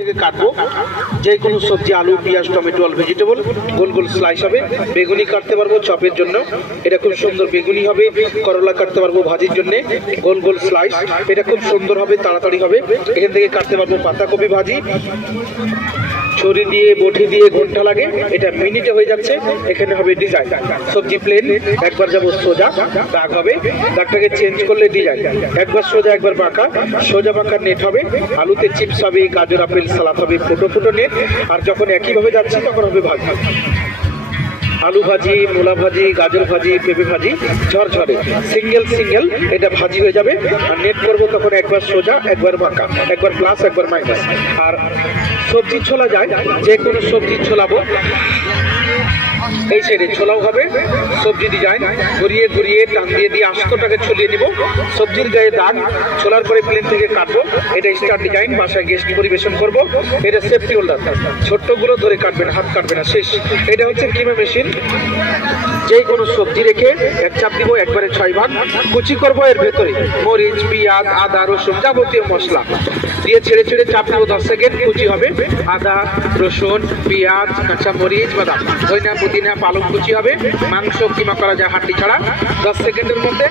থেকে কাটবো যে কোনো সবজি আলু পেঁয়াজ টমেটো অল ভেজিটেবল গোল গোল স্লাইস হবে। বেগুনি কাটতে পারবো চপের জন্য, এটা খুব সুন্দর বেগুনি হবে। করলা কাটতে পারবো ভাজির জন্য গোল গোল স্লাইস, এটা খুব সুন্দর হবে, তাড়াতাড়ি হবে। এখান থেকে কাটতে পারবো পাতাকপি ভাজি, ছুরি দিয়ে বটি দিয়ে ঘন্টা লাগে, এটা মিনিটে হয়ে যাচ্ছে। এখানে হবে ডিজাইন, সবজি প্লেন, একবার যাবো সোজা দাগ হবে, দাগটাকে চেঞ্জ করলে ডিজাইন, একবার সোজা একবার বাঁকা, সোজা বাঁকা নেট হবে। আলুতে চিপস হবে, গাজর আপেল সালাদ হবে, ফুটো ফুটো নেট। আর যখন একইভাবে যাচ্ছে তখন হবে ভাজি, আলু ভাজি, মূলা ভাজি, গাজর ভাজি, পেঁপে ভাজি, ঝরঝরে সিঙ্গেল সিঙ্গেল এটা ভাজি হয়ে যাবে। আর নেট করবো তখন একবার সোজা একবার বাঁকা, একবার প্লাস একবার মাইনাস। আর সবজি ছোলা যায়, যে কোনো সবজি ছোলাবো, এই সাইডে ছোলাও হবে। সবজি ডিজাইন ঘুরিয়ে ঘুরিয়ে টান দিয়ে দিয়ে আস্তটাকে ছড়িয়ে নিব, সবজির গায়ে দাগ, ছোলার পরে প্লেন থেকে কাটবো। এটা স্টার ডিজাইন, বাসায় গেস্ট পরিবেশন করব। এটা সেফটি হোল্ডার, ছোট্টগুলো ধরে কাটবে না, হাত কাটবে না, শেষ। এটা হচ্ছে কিমা মেশিন, যে কোনো সবজি রেখে এক চাপ দিব, একবারে 6 ভাগ কুচি করবো। এর ভেতরে মরিচ, পেঁয়াজ, আদা, রসুন, যাবতীয় মশলা দিয়ে ছেড়ে ছেড়ে চাপ দিব, 10 সেকেন্ড কুচি হবে। আদা, রসুন, পেঁয়াজ, কাঁচা মরিচ, বাদাম, ধনিয়া, পুদিনা, পালং কুচি হবে। মাংস কিমা করা যায় হাড্ডি ছাড়া, 10 সেকেন্ডের মধ্যে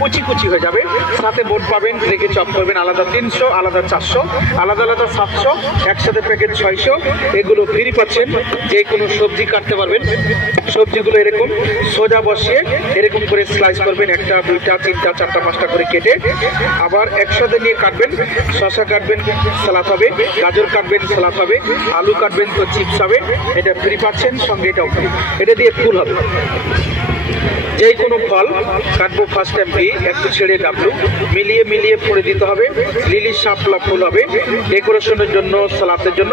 কুচি কুচি হয়ে যাবে। সাথে বোট পাবেন, রেখে চপ করবেন, আলাদা 300, আলাদা 400, আলাদা আলাদা 700, একসাথে প্যাকেট 600। এগুলো ফ্রি পাচ্ছেন, যে কোনো সবজি কাটতে পারবেন। সবজিগুলো এরকম সোজা বসিয়ে এরকম করে স্লাইস করবেন, 1টা 2টা 3টা 4টা 5টা করে কেটে আবার একসাথে নিয়ে কাটবেন। শসা কাটবেন, সালাদ হবে, গাজর কাটবেন, সালাদ হবে, আলু কাটবেন তো চিপস হবে। এটা ফ্রি পাচ্ছেন, সঙ্গে এটাও ফ্রি। এটা দিয়ে ফুল হবে, যে কোনো ফল কাটবো ফার্স্ট টাইম বি, একটু ছেড়ে ডাবলু, মিলিয়ে মিলিয়ে পরে দিতে হবে। লিলি শাপলা ফুল হবে, ডেকোরেশনের জন্য, সালাদের জন্য।